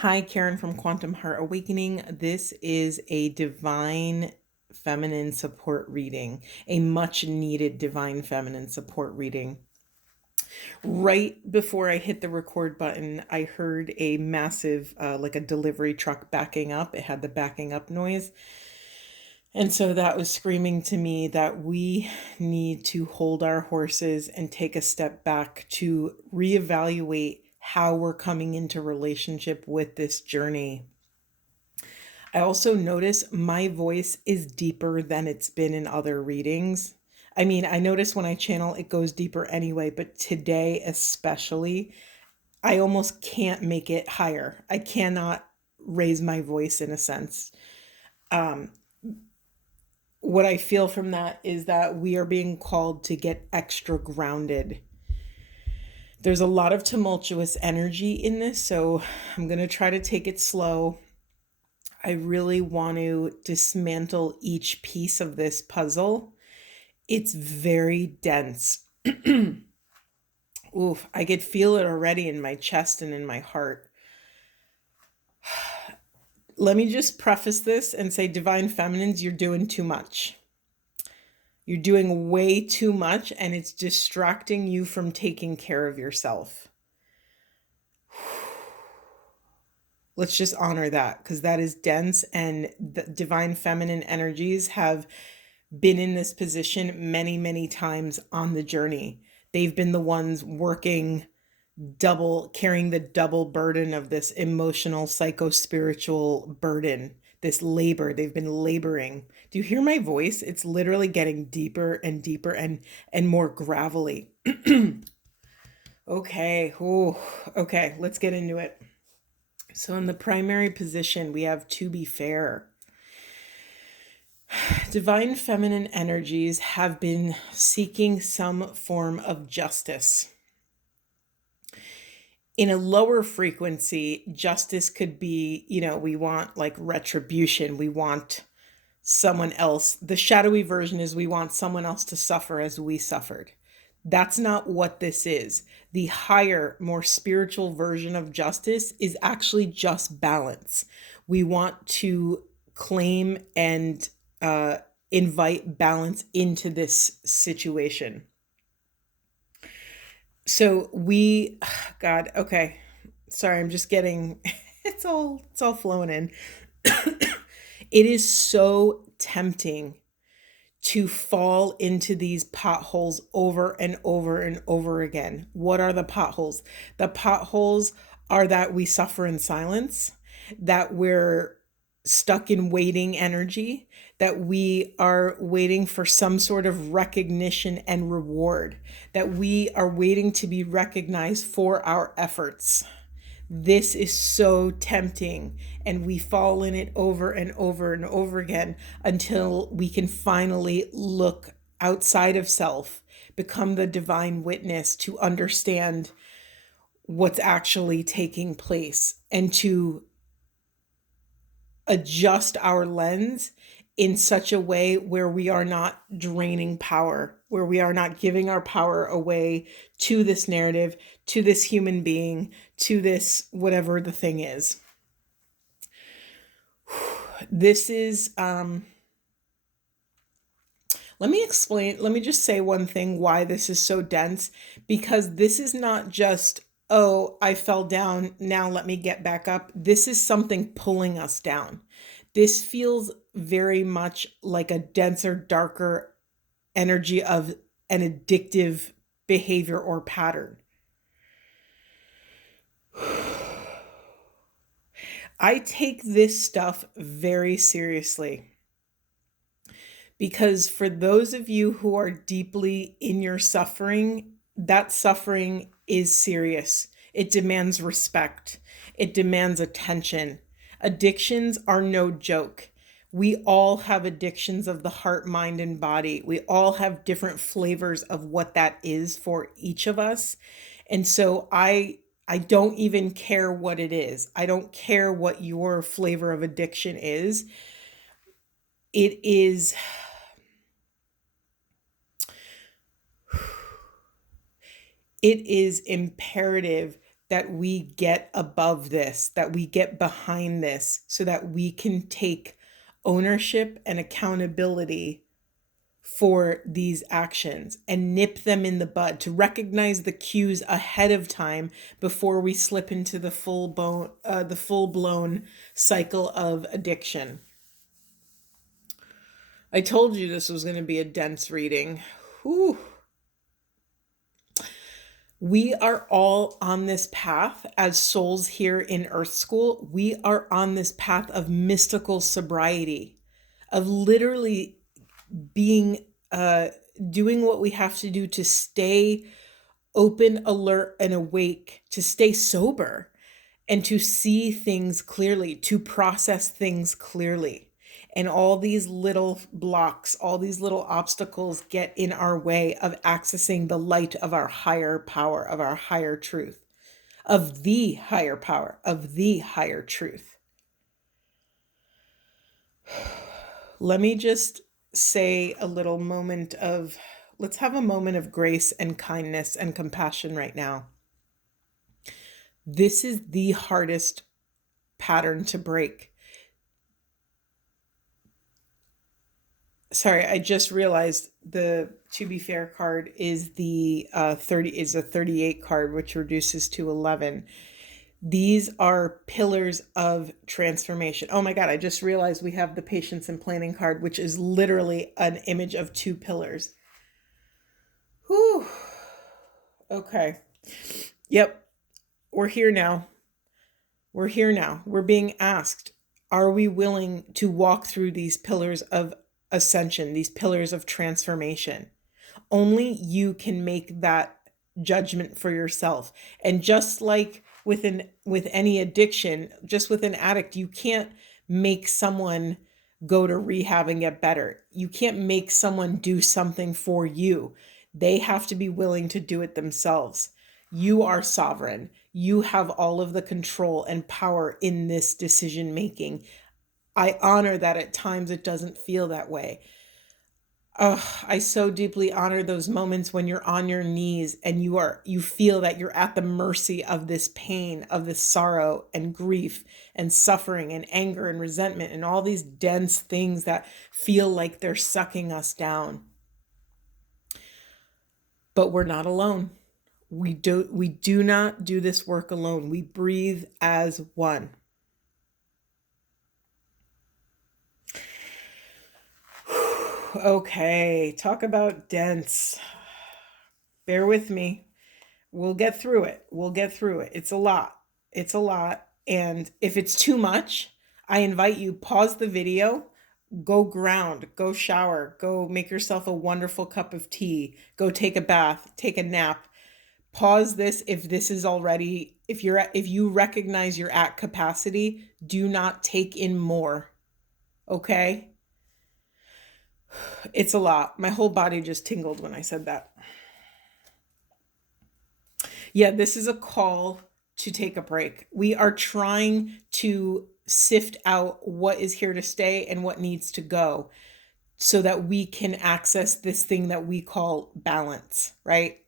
Hi, Karen from Quantum Heart Awakening. This is a divine feminine support reading, a much needed divine feminine support reading. Right before I hit the record button, I heard a massive, like a delivery truck backing up. It had the backing up noise. And so that was screaming to me that we need to hold our horses and take a step back to reevaluate how we're coming into relationship with this journey. I also notice my voice is deeper than it's been in other readings. I mean, I notice when I channel, it goes deeper anyway, but today especially, I almost can't make it higher. I cannot raise my voice in a sense. Um, what I feel from that is that we are being called to get extra grounded. There's a lot of tumultuous energy in this, so I'm going to try to take it slow. I really want to dismantle each piece of this puzzle. It's very dense. Oof, I could feel it already in my chest and in my heart. Let me just preface this and say, Divine Feminines, you're doing too much. You're doing way too much, and it's distracting you from taking care of yourself. Let's just honor that, because that is dense, and the divine feminine energies have been in this position many, many times on the journey. They've been the ones working double, carrying the double burden of this emotional, psycho-spiritual burden, this labor. They've been laboring. Do you hear my voice? It's literally getting deeper and deeper and more gravelly. Okay. Ooh, okay, let's get into it. So in the primary position, we have to be fair. Divine feminine energies have been seeking some form of justice. In a lower frequency, justice could be, we want like retribution. We want someone else. The shadowy version is we want someone else to suffer as we suffered. That's not what this is. The higher, more spiritual version of justice is actually just balance. We want to claim and invite balance into this situation. So God, okay. Sorry, I'm just getting, it's all flowing in. It is so tempting to fall into these potholes over and over and over again. What are the potholes? The potholes are that we suffer in silence, that we're stuck in waiting energy, that we are waiting for some sort of recognition and reward, that we are waiting to be recognized for our efforts. This is so tempting, and we fall in it over and over and over again until we can finally look outside of self, become the divine witness to understand what's actually taking place, and to adjust our lens in such a way where we are not draining power, where we are not giving our power away to this narrative, to this human being, to this whatever the thing is. This is, let me just say one thing why this is so dense, because this is not just, oh, I fell down, now let me get back up. This is something pulling us down. This feels very much like a denser, darker energy of an addictive behavior or pattern. I take this stuff very seriously, because for those of you who are deeply in your suffering, that suffering is serious. It demands respect. It demands attention. Addictions are no joke. We all have addictions of the heart, mind, and body. We all have different flavors of what that is for each of us. And so I don't even care what it is. I don't care what your flavor of addiction is. It is it is imperative that we get above this, that we get behind this, so that we can take ownership and accountability for these actions and nip them in the bud, to recognize the cues ahead of time before we slip into the full blown cycle of addiction. I told you this was going to be a dense reading. Whew. We are all on this path as souls here in Earth School. We are on this path of mystical sobriety, of literally being doing what we have to do to stay open, alert, and awake, to stay sober, and to see things clearly, to process things clearly. And all these little blocks, all these little obstacles get in our way of accessing the light of our higher power, of our higher truth, of the higher power, of the higher truth. Let me just say a little moment of, let's have a moment of grace and kindness and compassion right now. This is the hardest pattern to break. Sorry, I just realized the To Be Fair card is the 38 card, which reduces to 11. These are pillars of transformation. Oh my God, I just realized we have the Patience and Planning card, which is literally an image of two pillars. Whew. Okay. Yep. We're here now. We're here now. We're being asked, are we willing to walk through these pillars of ascension, these pillars of transformation? Only you can make that judgment for yourself. And just like with any addiction, just with an addict, you can't make someone go to rehab and get better. You can't make someone do something for you. They have to be willing to do it themselves. You are sovereign. You have all of the control and power in this decision making. I honor that at times it doesn't feel that way. I so deeply honor those moments when you're on your knees and you feel that you're at the mercy of this pain, of this sorrow and grief and suffering and anger and resentment and all these dense things that feel like they're sucking us down. But we're not alone. We do not do this work alone. We breathe as one. Okay, talk about dense. Bear with me. We'll get through it. We'll get through it. It's a lot. It's a lot. And if it's too much, I invite you, pause the video, go ground, go shower, go make yourself a wonderful cup of tea, go take a bath, take a nap. Pause this if this is already, if you recognize you're at capacity, do not take in more. Okay? It's a lot. My whole body just tingled when I said that. Yeah, this is a call to take a break. We are trying to sift out what is here to stay and what needs to go so that we can access this thing that we call balance, right?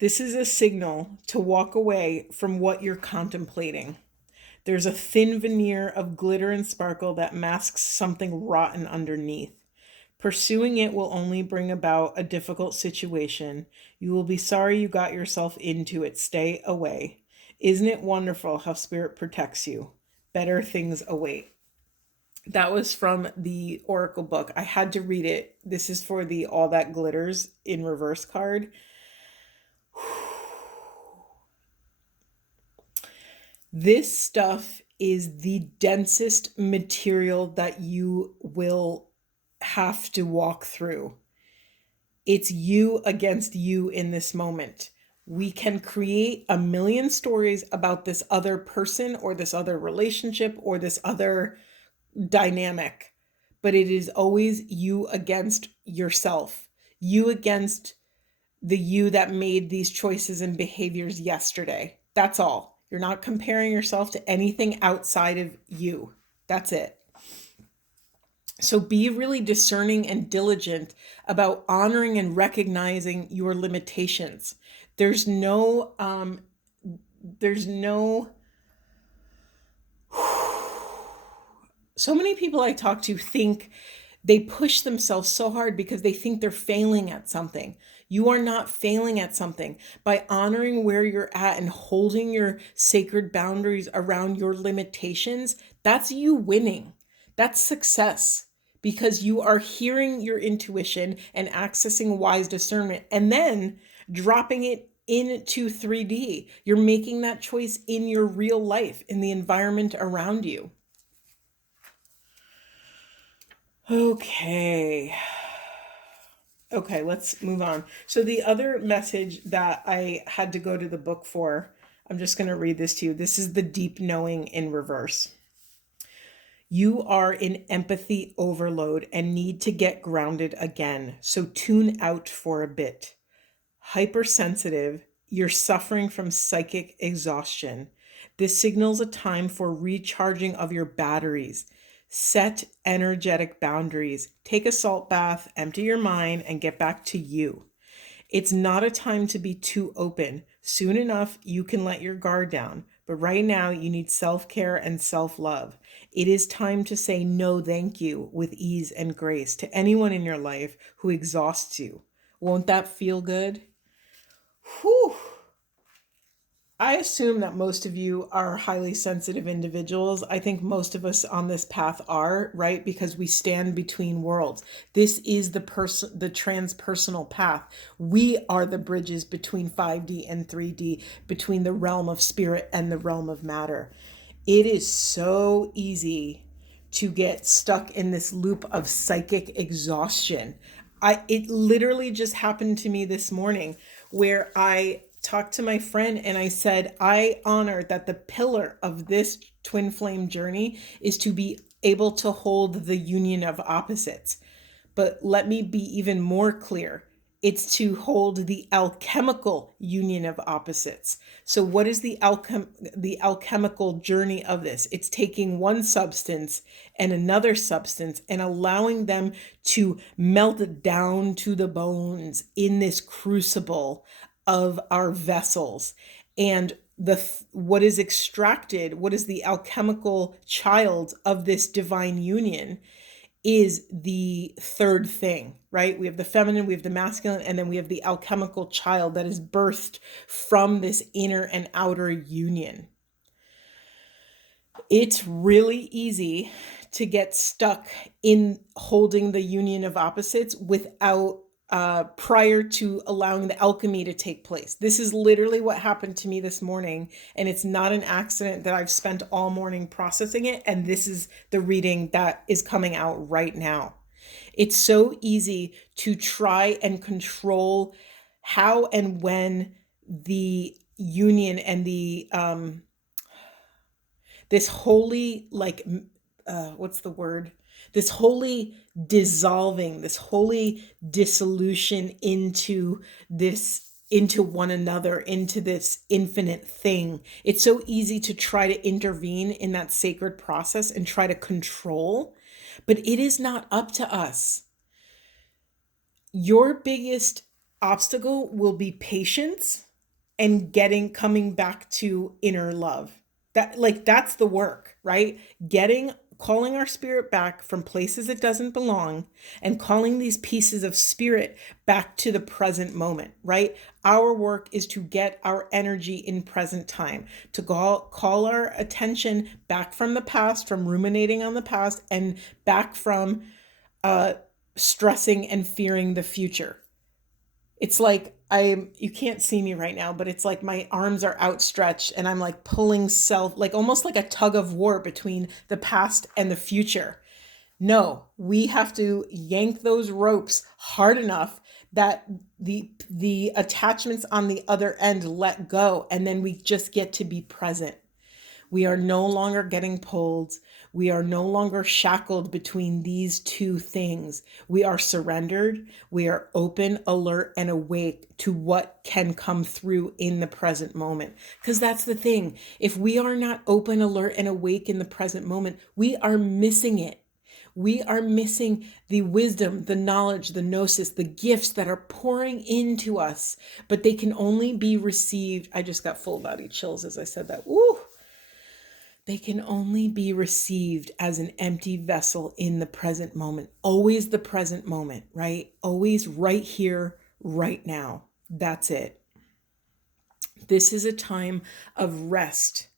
This is a signal to walk away from what you're contemplating. There's a thin veneer of glitter and sparkle that masks something rotten underneath. Pursuing it will only bring about a difficult situation. You will be sorry you got yourself into it. Stay away. Isn't it wonderful how Spirit protects you? Better things await. That was from the Oracle book. I had to read it. This is for the All That Glitters in Reverse card. This stuff is the densest material that you will have to walk through. It's you against you in this moment. We can create a million stories about this other person or this other relationship or this other dynamic, but it is always you against yourself, you against the you that made these choices and behaviors yesterday. That's all. You're not comparing yourself to anything outside of you. That's it. So be really discerning and diligent about honoring and recognizing your limitations. There's no there's no, so many people I talk to think they push themselves so hard because they think they're failing at something. You are not failing at something. By honoring where you're at and holding your sacred boundaries around your limitations, that's you winning. That's success because you are hearing your intuition and accessing wise discernment and then dropping it into 3D. You're making that choice in your real life, in the environment around you. Okay. Okay, let's move on. So the other message that I had to go to the book for, I'm just going to read this to you. This is the deep knowing in reverse. You are in empathy overload and need to get grounded again. So tune out for a bit. Hypersensitive, you're suffering from psychic exhaustion. This signals a time for recharging of your batteries. Set energetic boundaries. Take a salt bath, empty your mind, and get back to you. It's not a time to be too open. Soon enough, you can let your guard down. But right now, you need self care and self love. It is time to say no, thank you, with ease and grace to anyone in your life who exhausts you. Won't that feel good? Whew. I assume that most of you are highly sensitive individuals. I think most of us on this path are, right? Because we stand between worlds. This is the transpersonal path. We are the bridges between 5D and 3D, between the realm of spirit and the realm of matter. It is so easy to get stuck in this loop of psychic exhaustion. It literally just happened to me this morning where I talked to my friend and I said, I honor that the pillar of this twin flame journey is to be able to hold the union of opposites. But let me be even more clear. It's to hold the alchemical union of opposites. So what is the alchemical journey of this? It's taking one substance and another substance and allowing them to melt down to the bones in this crucible of our vessels. And what is extracted, what is the alchemical child of this divine union is the third thing, right? We have the feminine, we have the masculine, and then we have the alchemical child that is birthed from this inner and outer union. It's really easy to get stuck in holding the union of opposites without prior to allowing the alchemy to take place. This is literally what happened to me this morning, and it's not an accident that I've spent all morning processing it, and this is the reading that is coming out right now. It's so easy to try and control how and when the union and the this holy, like, what's the word? This holy dissolving, this holy dissolution into one another, into this infinite thing. It's so easy to try to intervene in that sacred process and try to control, but it is not up to us. Your biggest obstacle will be patience and coming back to inner love. That's the work, right? Calling our spirit back from places it doesn't belong and calling these pieces of spirit back to the present moment, right? Our work is to get our energy in present time, to call our attention back from the past, from ruminating on the past, and back from stressing and fearing the future. It's like you can't see me right now, but it's like my arms are outstretched and I'm like pulling like almost like a tug of war between the past and the future. No, we have to yank those ropes hard enough that the attachments on the other end let go, and then we just get to be present. We are no longer getting pulled. We are no longer shackled between these two things. We are surrendered. We are open, alert, and awake to what can come through in the present moment. Because that's the thing. If we are not open, alert, and awake in the present moment, we are missing it. We are missing the wisdom, the knowledge, the gnosis, the gifts that are pouring into us, but they can only be received. I just got full body chills as I said that. Woo! They can only be received as an empty vessel in the present moment. Always the present moment, right? Always right here, right now. That's it. This is a time of rest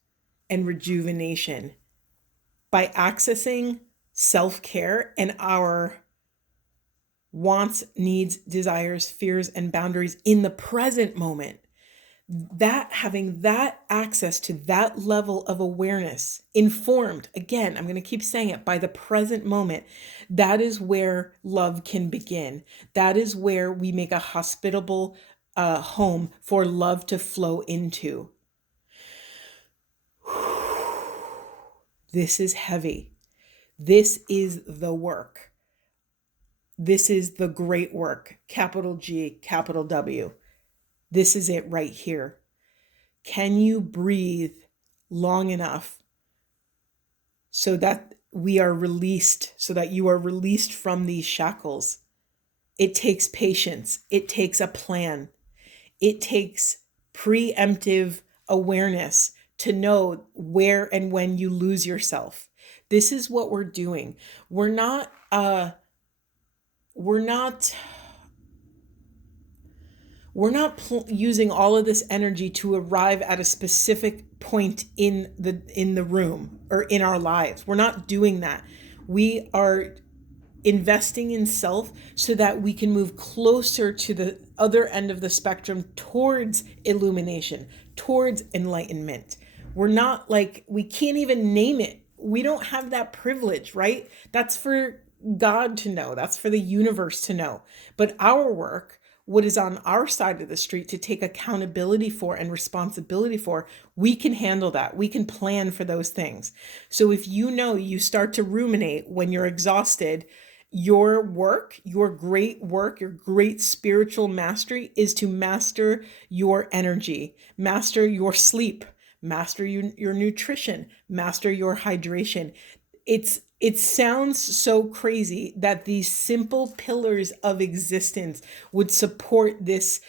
and rejuvenation. By accessing self-care and our wants, needs, desires, fears, and boundaries in the present moment, that having that access to that level of awareness, informed, again, I'm going to keep saying it, by the present moment, that is where love can begin. That is where we make a hospitable home for love to flow into. This is heavy. This is the work. This is the great work, capital G, capital W. This is it right here. Can you breathe long enough so that we are released, so that you are released from these shackles? It takes patience. It takes a plan. It takes preemptive awareness to know where and when you lose yourself. This is what we're doing. We're not using all of this energy to arrive at a specific point in the room or in our lives. We're not doing that. We are investing in self so that we can move closer to the other end of the spectrum towards illumination, towards enlightenment. We're not like, we can't even name it. We don't have that privilege, right? That's for God to know. That's for the universe to know. But our work, what is on our side of the street to take accountability for and responsibility for, we can handle that. We can plan for those things. So if you know you start to ruminate when you're exhausted, your work, your great spiritual mastery is to master your energy, master your sleep, master your nutrition, master your hydration. It sounds so crazy that these simple pillars of existence would support this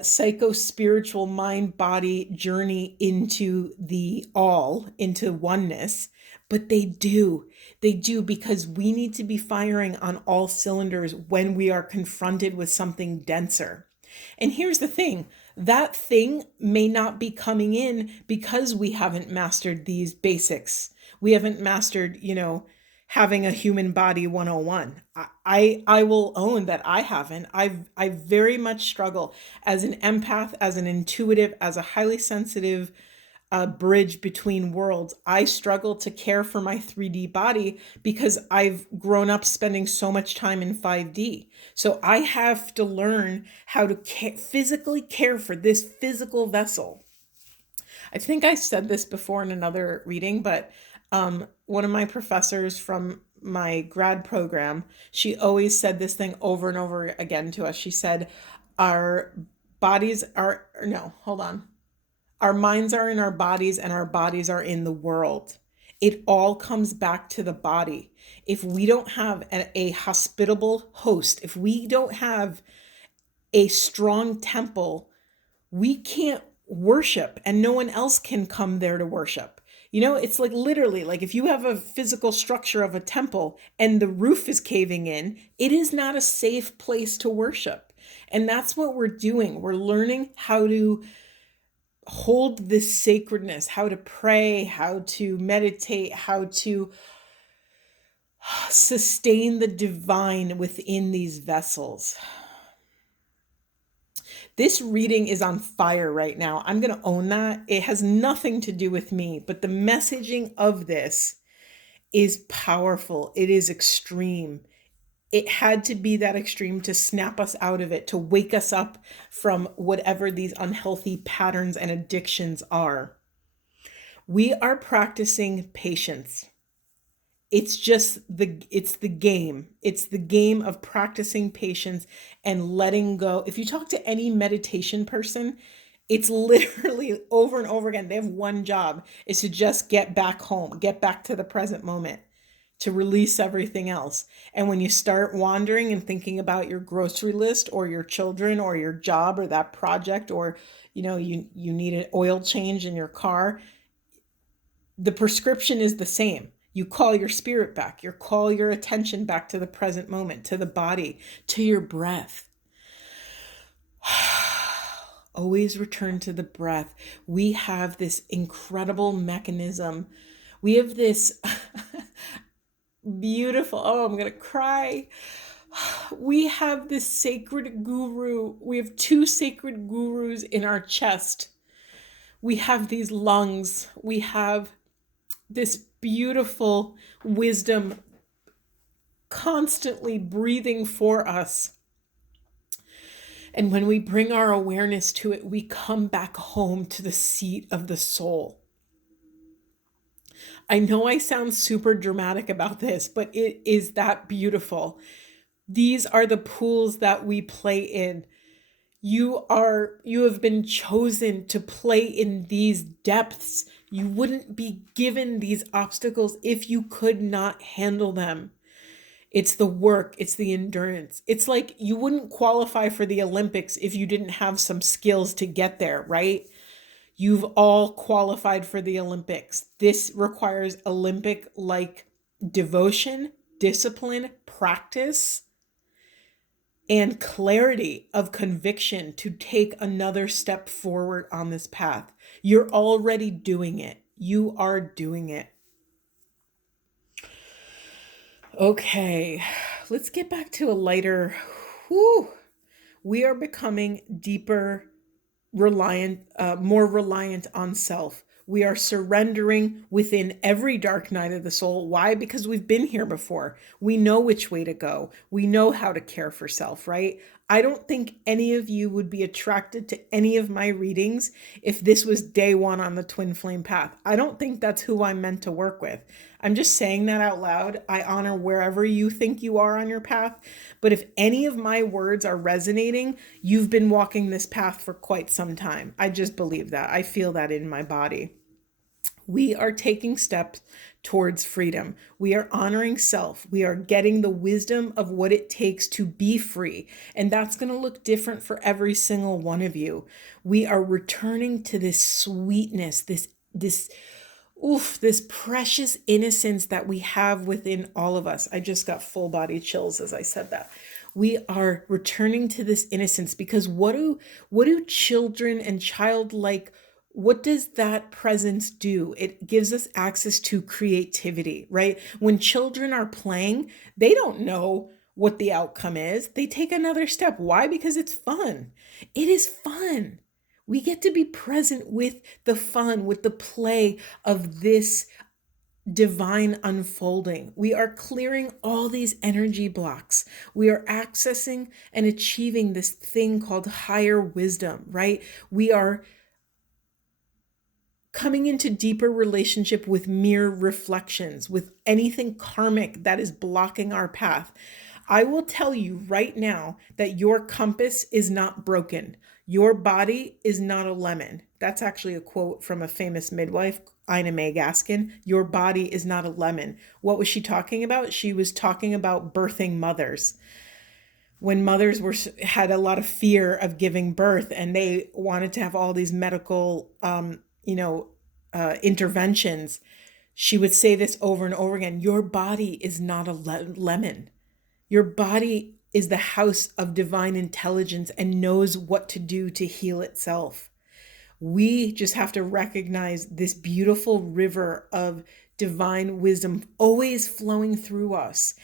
psycho-spiritual mind-body journey into the all, into oneness, but they do. They do, because we need to be firing on all cylinders when we are confronted with something denser. And here's the thing, that thing may not be coming in because we haven't mastered these basics. We haven't mastered, having a human body 101. I will own that I haven't. I very much struggle as an empath, as an intuitive, as a highly sensitive bridge between worlds. I struggle to care for my 3D body because I've grown up spending so much time in 5D. So I have to learn how to physically care for this physical vessel. I think I said this before in another reading, but one of my professors from my grad program, she always said this thing over and over again to us. She said, our minds are in our bodies and our bodies are in the world. It all comes back to the body. If we don't have a hospitable host, if we don't have a strong temple, we can't worship and no one else can come there to worship. It's like literally, like if you have a physical structure of a temple and the roof is caving in, it is not a safe place to worship. And that's what we're doing. We're learning how to hold this sacredness, how to pray, how to meditate, how to sustain the divine within these vessels. This reading is on fire right now. I'm going to own that. It has nothing to do with me, but the messaging of this is powerful. It is extreme. It had to be that extreme to snap us out of it, to wake us up from whatever these unhealthy patterns and addictions are. We are practicing patience. It's the game. It's the game of practicing patience and letting go. If you talk to any meditation person, it's literally over and over again. They have one job, is to just get back home, get back to the present moment, to release everything else. And when you start wandering and thinking about your grocery list or your children or your job or that project, or you need an oil change in your car, the prescription is the same. You call your spirit back. You call your attention back to the present moment, to the body, to your breath. Always return to the breath. We have this incredible mechanism. We have this beautiful, oh, I'm going to cry. We have this sacred guru. We have two sacred gurus in our chest. We have these lungs. We have this beautiful wisdom constantly breathing for us. And when we bring our awareness to it, we come back home to the seat of the soul. I know I sound super dramatic about this, but it is that beautiful. These are the pools that we play in. You have been chosen to play in these depths. You wouldn't be given these obstacles if you could not handle them. It's the work, it's the endurance. It's like you wouldn't qualify for the Olympics if you didn't have some skills to get there, right? You've all qualified for the Olympics. This requires Olympic-like devotion, discipline, practice, and clarity of conviction to take another step forward on this path. You're already doing it. You are doing it. Okay, let's get back to a lighter. We are becoming deeper, more reliant on self. We are surrendering within every dark night of the soul. Why? Because we've been here before. We know which way to go. We know how to care for self, right? I don't think any of you would be attracted to any of my readings if this was day one on the twin flame path. I don't think that's who I'm meant to work with. I'm just saying that out loud. I honor wherever you think you are on your path. But if any of my words are resonating, you've been walking this path for quite some time. I just believe that. I feel that in my body. We are taking steps towards freedom. We are honoring self. We are getting the wisdom of what it takes to be free. And that's going to look different for every single one of you. We are returning to this sweetness, this precious innocence that we have within all of us. I just got full body chills as I said that. We are returning to this innocence because what do children and childlike, what does that presence do? It gives us access to creativity, right? When children are playing, they don't know what the outcome is. They take another step. Why? Because it's fun. It is fun. We get to be present with the fun, with the play of this divine unfolding. We are clearing all these energy blocks. We are accessing and achieving this thing called higher wisdom, right? We are coming into deeper relationship with mere reflections, with anything karmic that is blocking our path. I will tell you right now that your compass is not broken. Your body is not a lemon. That's actually a quote from a famous midwife, Ina May Gaskin. Your body is not a lemon. What was she talking about? She was talking about birthing mothers. When mothers had a lot of fear of giving birth and they wanted to have all these medical, interventions, she would say this over and over again. Your body is not a lemon. Your body is the house of divine intelligence and knows what to do to heal itself. We just have to recognize this beautiful river of divine wisdom always flowing through us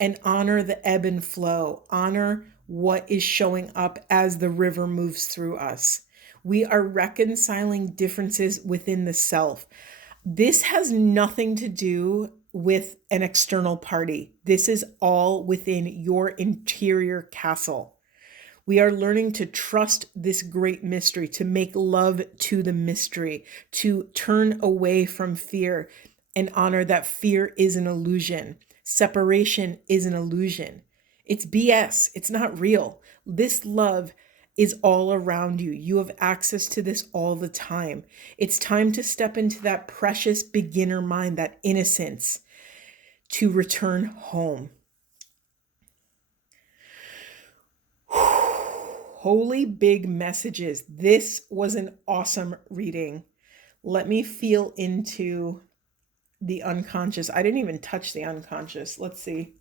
and honor the ebb and flow, honor what is showing up as the river moves through us. We are reconciling differences within the self. This has nothing to do with an external party. This is all within your interior castle. We are learning to trust this great mystery, to make love to the mystery, to turn away from fear and honor that fear is an illusion. Separation is an illusion. It's BS. It's not real. This love is all around you. You have access to this all the time. It's time to step into that precious beginner mind, that innocence, to return home. Holy big messages. This was an awesome reading. Let me feel into the unconscious. I didn't even touch the unconscious. Let's see.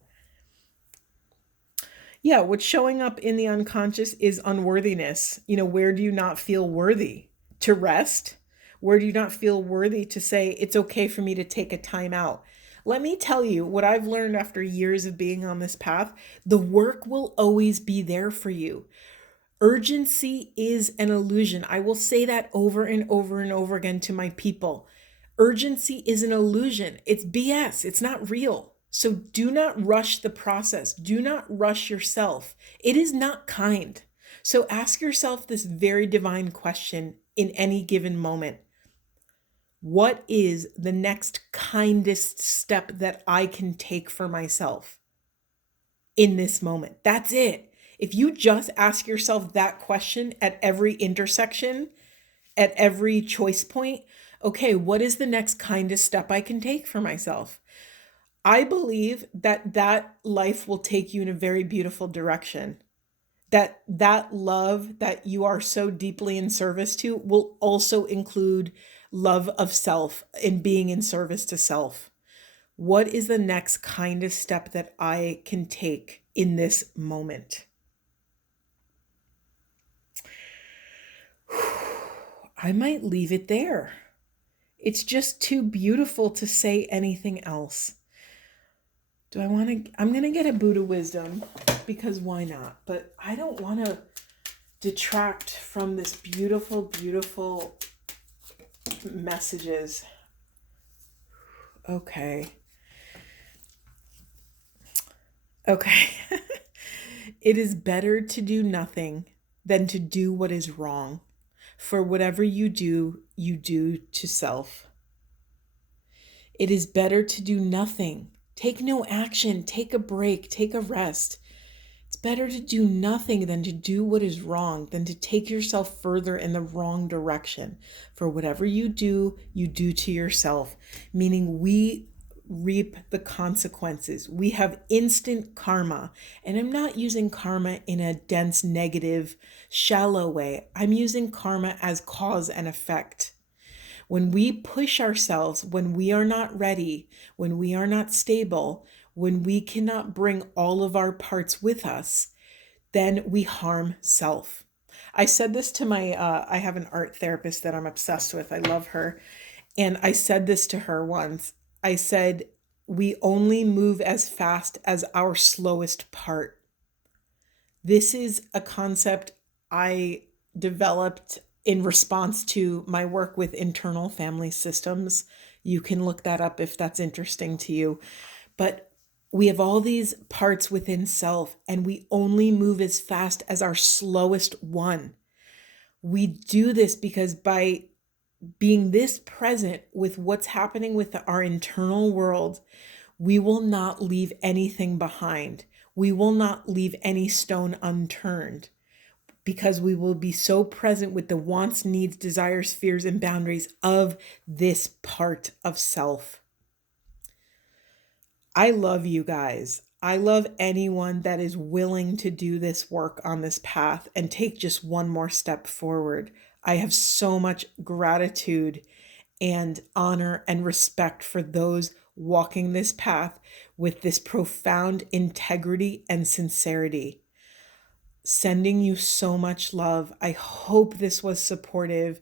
Yeah, what's showing up in the unconscious is unworthiness. Where do you not feel worthy to rest? Where do you not feel worthy to say, it's okay for me to take a time out? Let me tell you what I've learned after years of being on this path. The work will always be there for you. Urgency is an illusion. I will say that over and over and over again to my people. Urgency is an illusion. It's BS. It's not real. So do not rush the process. Do not rush yourself. It is not kind. So ask yourself this very divine question in any given moment. What is the next kindest step that I can take for myself in this moment? That's it. If you just ask yourself that question at every intersection, at every choice point, okay, what is the next kindest step I can take for myself? I believe that life will take you in a very beautiful direction. That love that you are so deeply in service to will also include love of self and being in service to self. What is the next kindest step that I can take in this moment? I might leave it there. It's just too beautiful to say anything else. I'm going to get a Buddha wisdom because why not? But I don't want to detract from this beautiful, beautiful messages. Okay. It is better to do nothing than to do what is wrong. For whatever you do to self. It is better to do nothing. Take no action, take a break, take a rest. It's better to do nothing than to do what is wrong, than to take yourself further in the wrong direction. For whatever you do to yourself, meaning we reap the consequences. We have instant karma. And I'm not using karma in a dense, negative, shallow way. I'm using karma as cause and effect. When we push ourselves, when we are not ready, when we are not stable, when we cannot bring all of our parts with us, then we harm self. I said this to I have an art therapist that I'm obsessed with. I love her. And I said this to her once. I said, we only move as fast as our slowest part. This is a concept I developed in response to my work with internal family systems. You can look that up if that's interesting to you. But we have all these parts within self, and we only move as fast as our slowest one. We do this because by being this present with what's happening with our internal world, we will not leave anything behind. We will not leave any stone unturned because we will be so present with the wants, needs, desires, fears, and boundaries of this part of self. I love you guys. I love anyone that is willing to do this work on this path and take just one more step forward. I have so much gratitude and honor and respect for those walking this path with this profound integrity and sincerity. Sending you so much love. I hope this was supportive.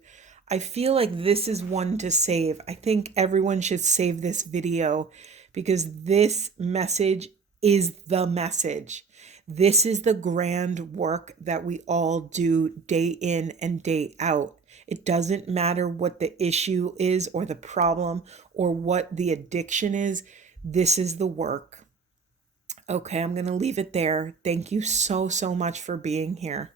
I feel like this is one to save. I think everyone should save this video because this message is the message. This is the grand work that we all do day in and day out. It doesn't matter what the issue is or the problem or what the addiction is. This is the work. Okay, I'm going to leave it there. Thank you so, so much for being here.